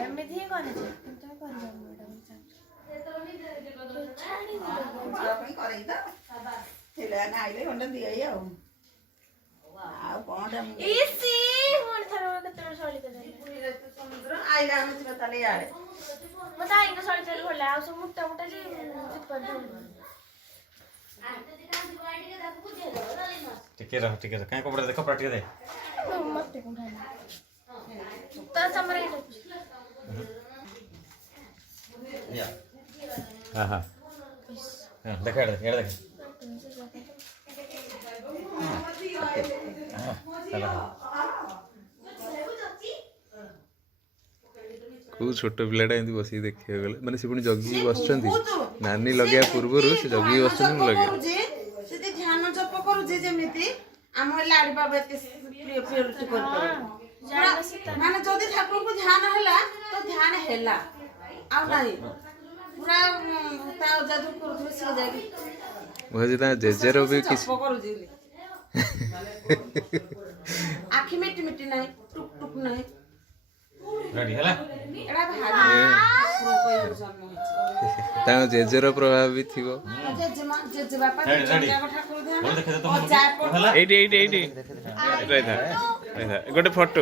ଏମିତି ହିଁ କରିଛେ କିନ୍ତୁ କରିବାନି ଟିକେ ରହ କାଇଁ କପଡ଼ା ଦେ କପଡ଼ା ଟିକେ ଦେ ହଁ ହଁ ଦେଖ ଏଇଟା ଦେଖ କୋଉ ଛୋଟ ପିଲାଟା ଏମିତି ବସିକି ଦେଖିବାକୁ ଗଲେ ମାନେ ସେ ପୁଣି ଜଗିକି ବସିଛନ୍ତି ନାନୀ ଲଗେଇବା ପୂର୍ବରୁ ସେ ଜଗିକି ବସିଛନ୍ତି ମୁଁ ଲଗେଇବା ଧ୍ୟାନ ଜପ କରୁଛି ଯେମିତି ଆମ ଲାଡି ବାବା ଏତେ ପ୍ରିୟରିଟି କରିପାରିବ ମାନେ ଯଦି ଠାକୁରଙ୍କୁ ଧ୍ୟାନ ହେଲା ତ ଧ୍ୟାନ ହେଲା ଆଉ ନାହିଁ ପୁରା ତା ଯାଦୁ କରୁଥିବେ ସିଏ ଯାଇକି ଭାବୁଛି ତା ଜେଜେର ବି କିଛି କରୁଛି ଆଖି ମିଟି ମିଟି ନାହିଁ ଟୁକ୍ ଟୁକ୍ ନାହିଁ ରେଡି ହେଲା ତାଙ୍କ ଜେଜେର ପ୍ରଭାବ ବି ଥିବ ଏଇଠି ରହିଥା ଗୋଟେ ଫଟୋ